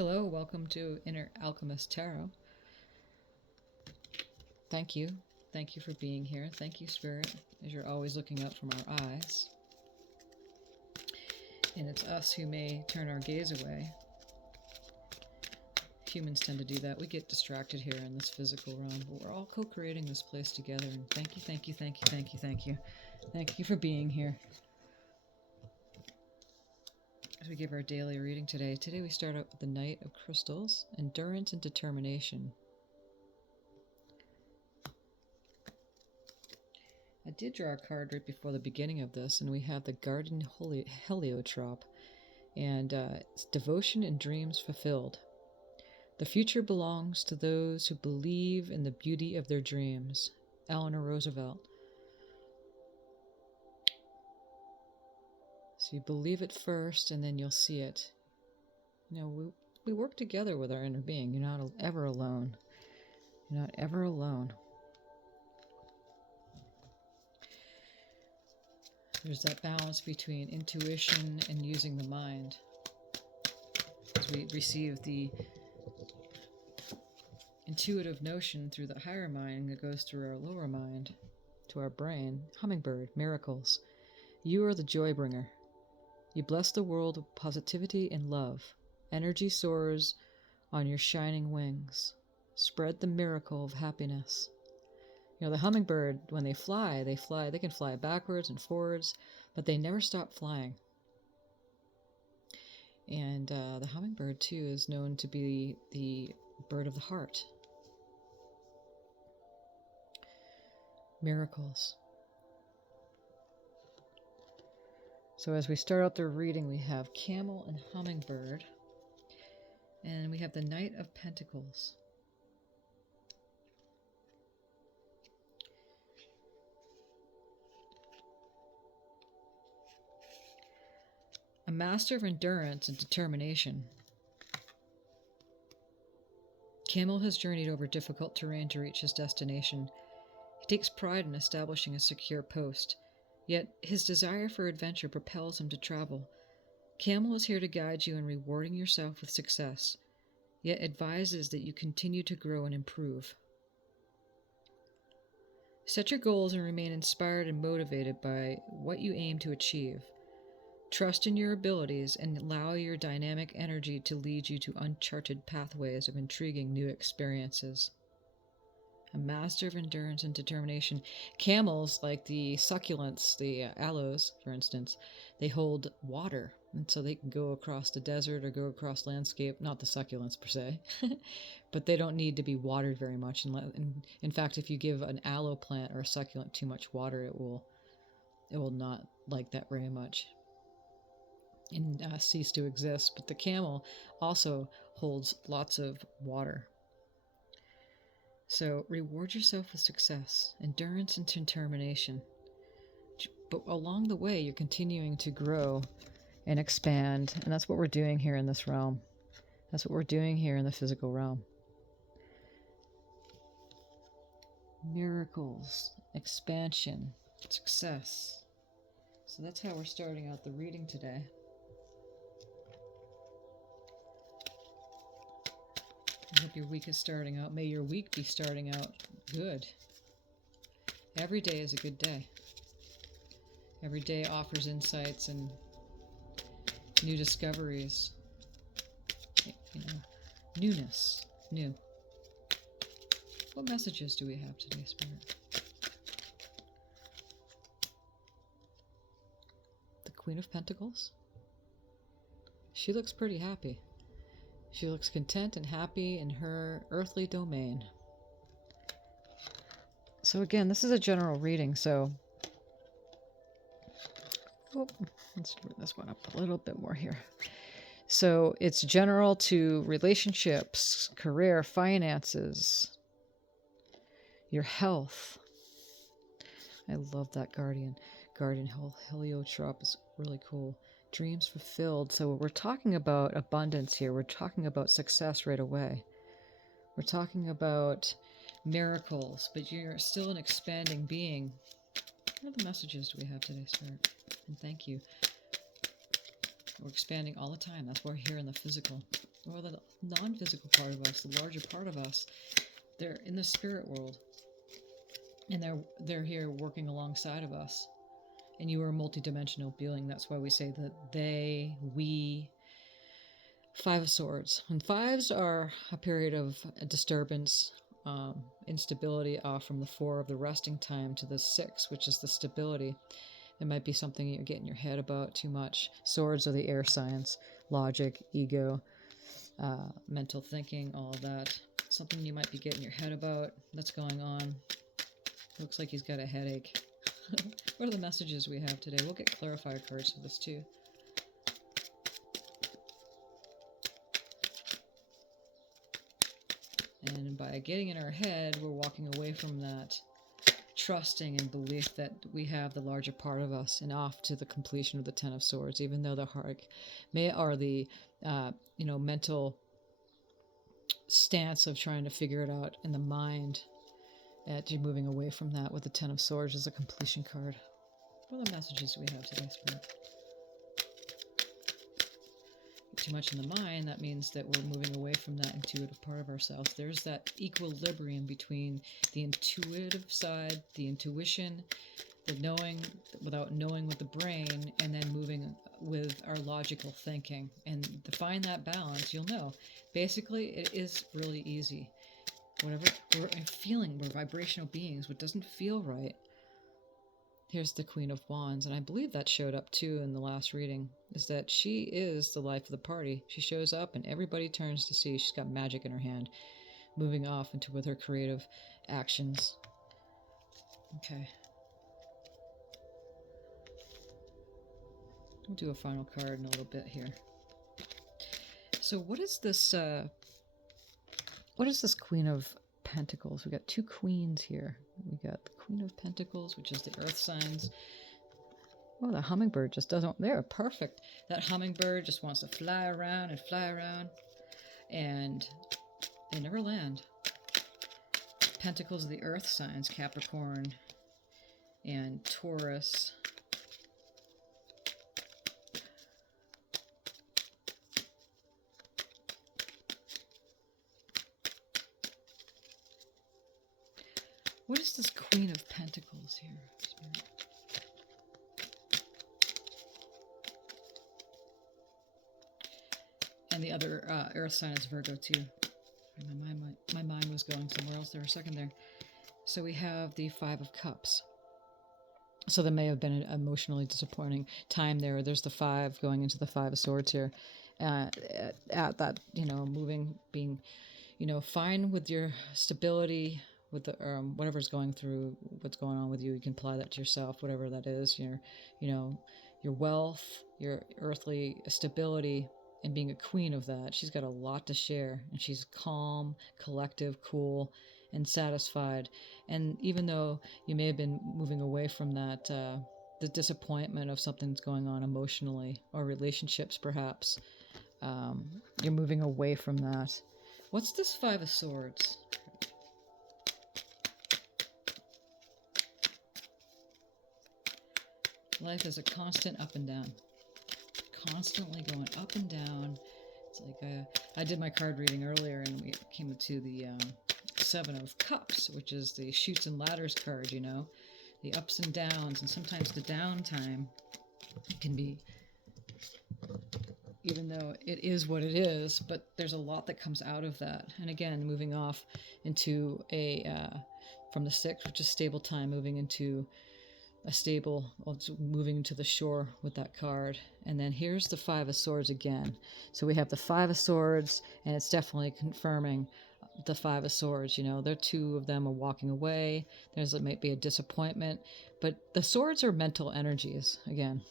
Hello, welcome to Inner Alchemist Tarot. Thank you. Thank you for being here. Thank you, Spirit, as you're always looking up from our eyes. And it's us who may turn our gaze away. Humans tend to do that. We get distracted here in this physical realm, but we're all co-creating this place together. And thank you, thank you, thank you, thank you, thank you. Thank you for being here. As we give our daily reading today, we start out with the Knight of Crystals, Endurance and Determination. I did draw a card right before the beginning of this, and we have the Guardian Heliotrope, and it's Devotion and Dreams Fulfilled. The future belongs to those who believe in the beauty of their dreams. Eleanor Roosevelt. So you believe it first, and then you'll see it. You know, we work together with our inner being. You're not ever alone. You're not ever alone. There's that balance between intuition and using the mind. As we receive the intuitive notion through the higher mind that goes through our lower mind to our brain. Hummingbird, miracles. You are the joy bringer. You bless the world with positivity and love. Energy soars on your shining wings. Spread the miracle of happiness. You know, the hummingbird, when they can fly backwards and forwards, but they never stop flying. And the hummingbird, too, is known to be the bird of the heart. Miracles. So as we start out the reading, we have Camel and Hummingbird, and we have the Knight of Pentacles. A master of endurance and determination. Camel has journeyed over difficult terrain to reach his destination. He takes pride in establishing a secure post, yet his desire for adventure propels him to travel. Camel is here to guide you in rewarding yourself with success, yet advises that you continue to grow and improve. Set your goals and remain inspired and motivated by what you aim to achieve. Trust in your abilities and allow your dynamic energy to lead you to uncharted pathways of intriguing new experiences. A master of endurance and determination. Camels, like the succulents, the aloes, for instance, they hold water, and so they can go across the desert or go across landscape. Not the succulents per se, but they don't need to be watered very much. In fact, if you give an aloe plant or a succulent too much water, it will not like that very much and cease to exist. But the camel also holds lots of water. So reward yourself with success, endurance, and determination. But along the way, you're continuing to grow and expand. And that's what we're doing here in this realm. That's what we're doing here in the physical realm. Miracles, expansion, success. So that's how we're starting out the reading today. I hope your week is starting out. May your week be starting out good. Every day is a good day. Every day offers insights and new discoveries. You know, newness. New. What messages do we have today, Spirit? The Queen of Pentacles. She looks pretty happy. She looks content and happy in her earthly domain. So again, this is a general reading, so let's bring this one up a little bit more here. So it's general to relationships, career, finances, your health. I love that Guardian Heliotrope is really cool. Dreams fulfilled. So we're talking about abundance here. We're talking about success right away. We're talking about miracles, but you're still an expanding being. What other messages do we have today, Spirit? And thank you. We're expanding all the time. That's why we're here in the physical. Or the non-physical part of us, the larger part of us. They're in the spirit world. And they're here working alongside of us. And you are a multidimensional being. That's why we say that they, we, Five of Swords. And fives are a period of disturbance, instability, off from the 4 of the resting time to the 6, which is the stability. It might be something you get in your head about too much. Swords are the air signs, logic, ego, mental thinking, all of that. Something you might be getting your head about that's going on. Looks like he's got a headache. What are the messages we have today? We'll get clarifier cards for this too. And by getting in our head, we're walking away from that trusting and belief that we have the larger part of us, and off to the completion of the 10 of Swords, even though the heart or the mental stance of trying to figure it out in the mind, that you're moving away from that with the 10 of Swords as a completion card. What are the messages we have today, Spirit? Too much in the mind, that means that we're moving away from that intuitive part of ourselves. There's that equilibrium between the intuitive side, the intuition, the knowing without knowing with the brain, and then moving with our logical thinking. And to find that balance, you'll know. Basically, it is really easy. Whatever we're feeling, we're vibrational beings. What doesn't feel right. Here's the Queen of Wands, and I believe that showed up too in the last reading, is that she is the life of the party. She shows up and everybody turns to see. She's got magic in her hand, moving off into with her creative actions. Okay. We'll do a final card in a little bit here. So what is this Queen of Pentacles? We got 2 queens here. We got the Queen of Pentacles, which is the earth signs. Oh, the hummingbird just doesn't... They're perfect. That hummingbird just wants to fly around, and they never land. Pentacles are the earth signs, Capricorn and Taurus. What is this Queen of Pentacles here? Spirit? And the other earth sign is Virgo too. My mind was going somewhere else there a second there. So we have the 5 of Cups. So there may have been an emotionally disappointing time there. There's the 5 going into the 5 of Swords here. At that, moving, being, fine with your stability, with the whatever's going through, what's going on with you. You can apply that to yourself, whatever that is. Your wealth, your earthly stability, and being a queen of that. She's got a lot to share, and she's calm, collective, cool, and satisfied. And even though you may have been moving away from that, the disappointment of something's going on emotionally, or relationships perhaps, you're moving away from that. What's this 5 of Swords? Life is a constant up and down. Constantly going up and down. It's like I did my card reading earlier, and we came to the 7 of Cups, which is the Chutes and Ladders card, the ups and downs, and sometimes the downtime can be, even though it is what it is, but there's a lot that comes out of that. And again, moving off into from the 6, which is stable time, moving into a stable, moving to the shore with that card. And then here's the 5 of Swords again. So we have the 5 of Swords, and it's definitely confirming the 5 of Swords. There 2 of them are walking away. There's might be a disappointment, but the swords are mental energies again,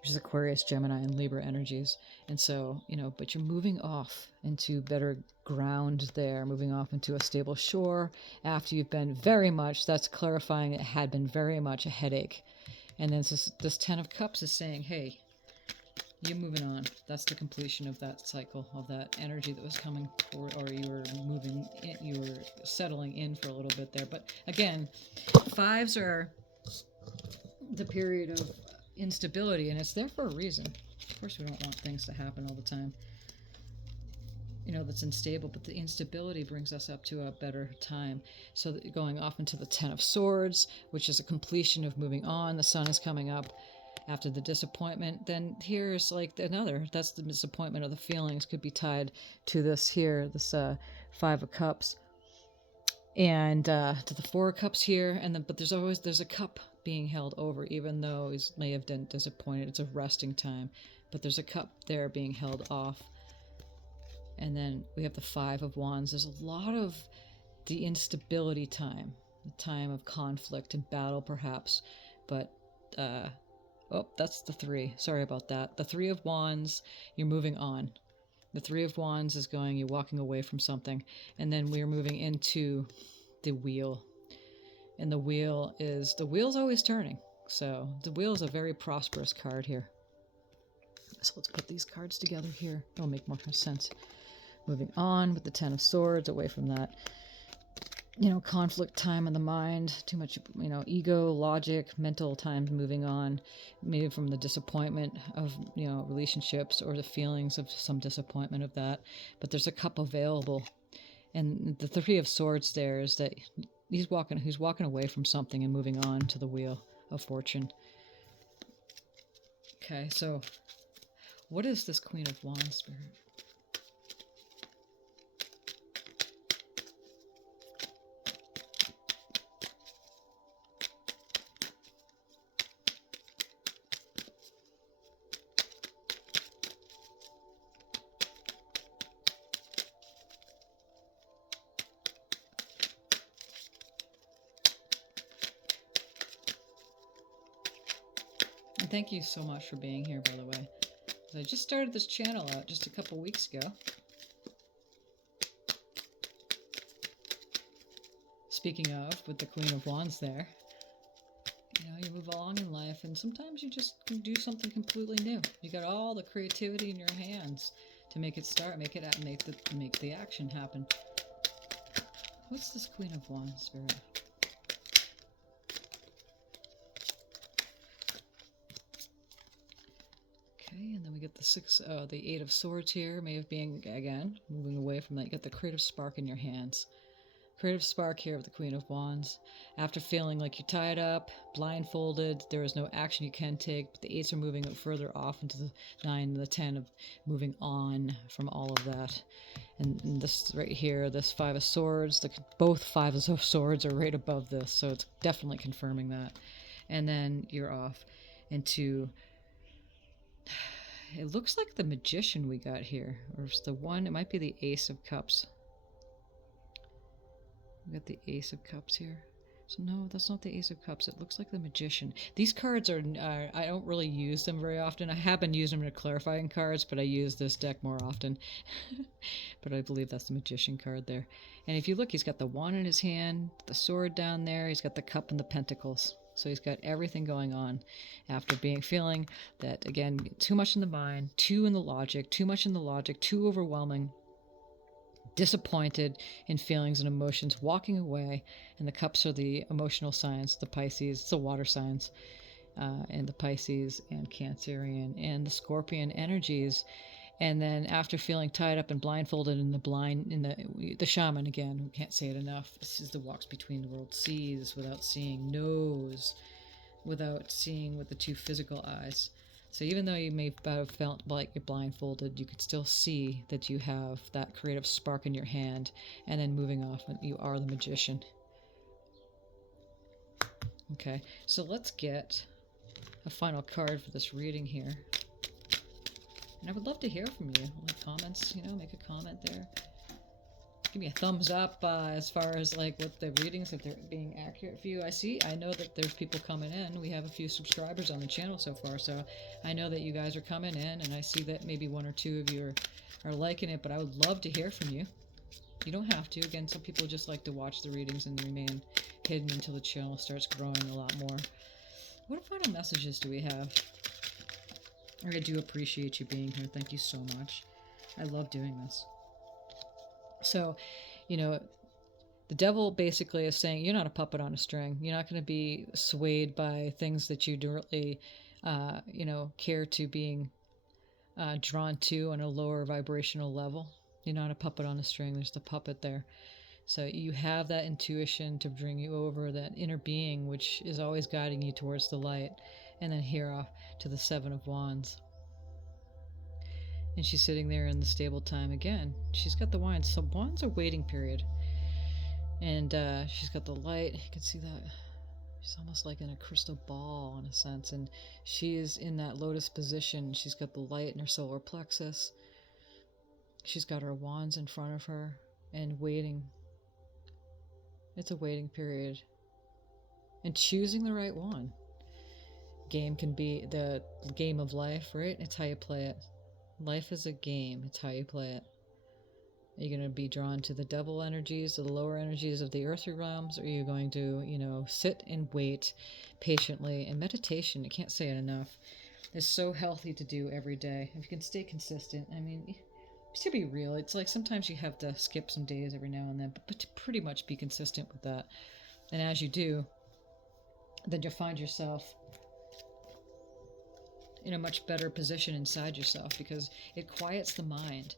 which is Aquarius, Gemini, and Libra energies. And so, but you're moving off into better ground there, moving off into a stable shore after you've been very much, that's clarifying it had been very much a headache. And then this 10 of Cups is saying, hey, you're moving on. That's the completion of that cycle, of that energy that was coming forward, or you were moving in, you were settling in for a little bit there. But again, 5s are the period of instability, and it's there for a reason. Of course, we don't want things to happen all the time, you know, that's unstable, but the instability brings us up to a better time. So that going off into the Ten of Swords, which is a completion of moving on, the sun is coming up after the disappointment. Then here's like another, that's the disappointment, of the feelings could be tied to this here, this Five of Cups, and to the Four of Cups here. And then, but there's a cup being held over, even though he may have been disappointed. It's a resting time, but there's a cup there being held off. And then we have the Five of Wands. There's a lot of the instability time, the time of conflict and battle, perhaps. But, oh, that's the Three. Sorry about that. The Three of Wands, you're moving on. The Three of Wands is going, you're walking away from something. And then we're moving into the Wheel. And the wheel's always turning. So the Wheel is a very prosperous card here. So let's put these cards together here. It'll make more sense. Moving on with the Ten of Swords, away from that, you know, conflict time in the mind, too much, you know, ego, logic, mental times, moving on, maybe from the disappointment of, you know, relationships, or the feelings of some disappointment of that. But there's a cup available. And the Three of Swords there is that he's walking away from something and moving on to the Wheel of Fortune. Okay, so what is this Queen of Wands spirit? And thank you so much for being here, by the way. I just started this channel out just a couple weeks ago. Speaking of, with the Queen of Wands there, you know, you move along in life, and sometimes you just can do something completely new. You got all the creativity in your hands to make it start, make the action happen. What's this Queen of Wands spirit? Okay, and then we get the Eight of Swords here, may have been, again, moving away from that. You got the creative spark in your hands. Creative spark here with the Queen of Wands. After feeling like you're tied up, blindfolded, there is no action you can take, but the Eights are moving further off into the 9 and the 10 of moving on from all of that. And this right here, this Five of Swords, both Fives of Swords are right above this, so it's definitely confirming that. And then you're off into... It looks like the Magician we got here, or it's the one, it might be the Ace of Cups. We got the Ace of Cups here. So no, that's not the Ace of Cups. It looks like the Magician. These cards are, I don't really use them very often. I have been using them to clarifying cards, but I use this deck more often. But I believe that's the Magician card there. And if you look, he's got the wand in his hand, the sword down there, he's got the cup and the pentacles. So he's got everything going on after feeling that, again, too much in the mind, too in the logic, too much in the logic, too overwhelming, disappointed in feelings and emotions, walking away. And the cups are the emotional signs, the Pisces, the water signs, and the Pisces and Cancerian and the Scorpion energies. And then after feeling tied up and blindfolded in the shaman, again, we can't say it enough. This is the walks between the world, sees without seeing, knows without seeing with the two physical eyes. So even though you may have felt like you're blindfolded, you could still see that you have that creative spark in your hand, and then moving off, and you are the Magician. Okay, so let's get a final card for this reading here. And I would love to hear from you. Like comments, you know, make a comment there. Give me a thumbs up as far as like what the readings, if they're being accurate for you. I know that there's people coming in. We have a few subscribers on the channel so far, so I know that you guys are coming in, and I see that maybe one or two of you are liking it, but I would love to hear from you. You don't have to. Again, some people just like to watch the readings and remain hidden until the channel starts growing a lot more. What final messages do we have? I do appreciate you being here. Thank you so much. I love doing this. So, you know, the devil basically is saying you're not a puppet on a string. You're not going to be swayed by things that you don't really, you know, care to being drawn to on a lower vibrational level. You're not a puppet on a string, there's the puppet there. So you have that intuition to bring you over, that inner being which is always guiding you towards the light. And then here off to the Seven of Wands. And she's sitting there in the stable time again. She's got the wands. So wands are waiting period. And she's got the light. You can see that. She's almost like in a crystal ball in a sense. And she is in that lotus position. She's got the light in her solar plexus. She's got her wands in front of her and waiting. It's a waiting period. And choosing the right one. Game can be the game of life, right? It's how you play it. Life is a game. It's how you play it. Are you going to be drawn to the devil energies, or the lower energies of the earthly realms? Or are you going to, sit and wait patiently? And meditation, I can't say it enough, is so healthy to do every day. If you can stay consistent, I mean, to be real, it's like sometimes you have to skip some days every now and then, but to pretty much be consistent with that. And as you do, then you'll find yourself in a much better position inside yourself, because it quiets the mind.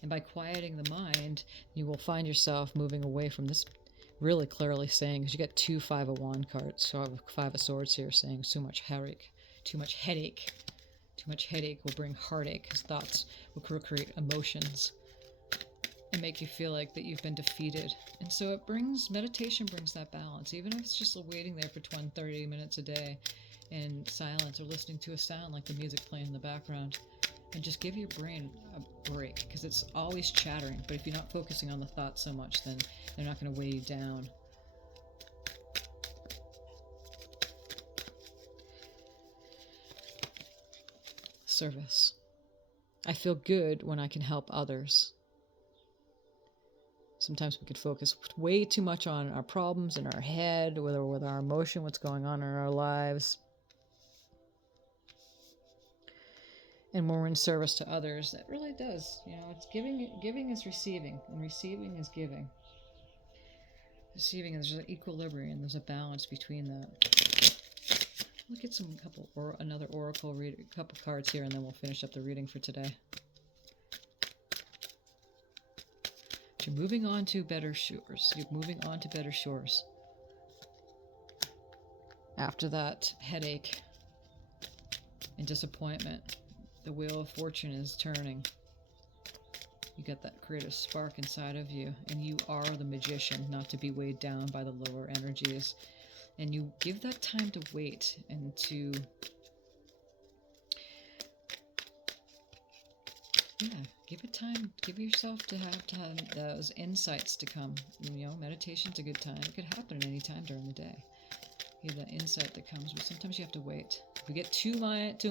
And by quieting the mind, you will find yourself moving away from this, really clearly saying, because you got 2 Five of Wands cards, so I have 5 of Swords here saying too much headache. Too much headache will bring heartache, because thoughts will create emotions and make you feel like that you've been defeated. And so meditation brings that balance, even if it's just waiting there for 20-30 minutes a day in silence, or listening to a sound like the music playing in the background, and just give your brain a break, because it's always chattering. But if you're not focusing on the thoughts so much, then they're not going to weigh you down. Service. I feel good when I can help others. Sometimes we could focus way too much on our problems in our head, with our emotion, what's going on in our lives. And when we're in service to others, that really does. It's giving is receiving, and receiving is giving. Receiving, there's an equilibrium, there's a balance between that. Look at another oracle read, a couple cards here, and then we'll finish up the reading for today. You're moving on to better shores. After that headache and disappointment, the wheel of fortune is turning. You get that creative spark inside of you, and you are the magician, not to be weighed down by the lower energies. And you give that time to wait and to give it time. Give yourself to have those insights to come. Meditation's a good time. It could happen at any time during the day. You have that insight that comes, but sometimes you have to wait. If we get too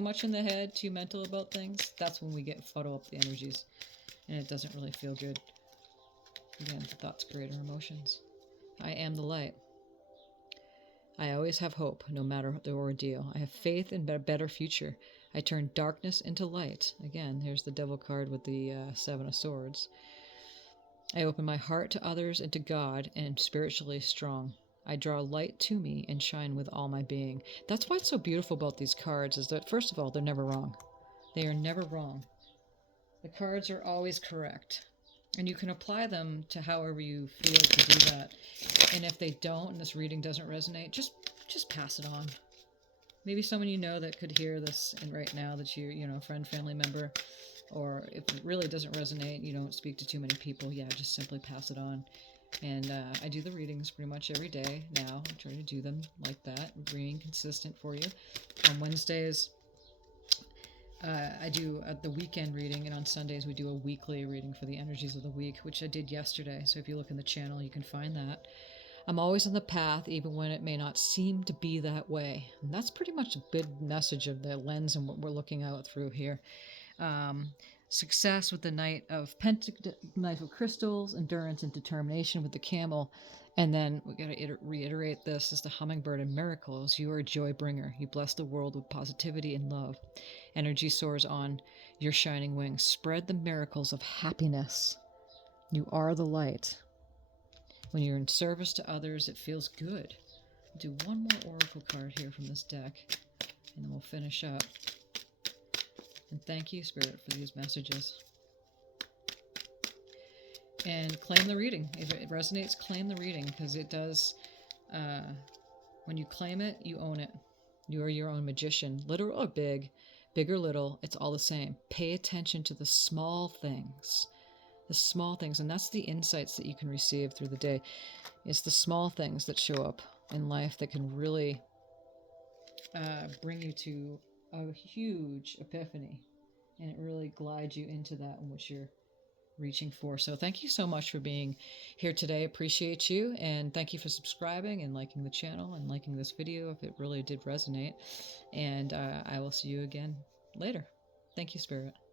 much in the head, too mental about things, that's when we fuddle up the energies, and it doesn't really feel good. Again, the thoughts create our emotions. I am the light. I always have hope, no matter the ordeal. I have faith in a better future. I turn darkness into light. Again, here's the devil card with the 7 of Swords. I open my heart to others and to God, and am spiritually strong. I draw light to me and shine with all my being. That's why it's so beautiful about these cards, is that, first of all, they're never wrong. They are never wrong. The cards are always correct. And you can apply them to however you feel to do that. And if they don't, and this reading doesn't resonate, just pass it on. Maybe someone you know that could hear this, and right now that a friend, family member, or if it really doesn't resonate, you don't speak to too many people, just simply pass it on. And I do the readings pretty much every day now. I try to do them like that, being consistent for you. On Wednesdays, I do the weekend reading, and on Sundays we do a weekly reading for the energies of the week, which I did yesterday. So if you look in the channel, you can find that. I'm always on the path, even when it may not seem to be that way. And that's pretty much a big message of the lens and what we're looking out through here. Success with the Knight of Crystals, endurance and determination with the Camel. And then we got to reiterate this as the Hummingbird and Miracles. You are a joy bringer. You bless the world with positivity and love. Energy soars on your shining wings. Spread the miracles of happiness. You are the light. When you're in service to others, it feels good. I'll do one more oracle card here from this deck, and then we'll finish up. And thank you, Spirit, for these messages. And claim the reading. If it resonates, claim the reading, because it does. When you claim it, you own it. You are your own magician, little or big, big or little, it's all the same. Pay attention to the small things. The small things, and that's the insights that you can receive through the day. It's the small things that show up in life that can really bring you to a huge epiphany, and it really glides you into that in which you're reaching for. So thank you so much for being here today. Appreciate you, and thank you for subscribing and liking the channel and liking this video if it really did resonate. And I will see you again later. Thank you, Spirit.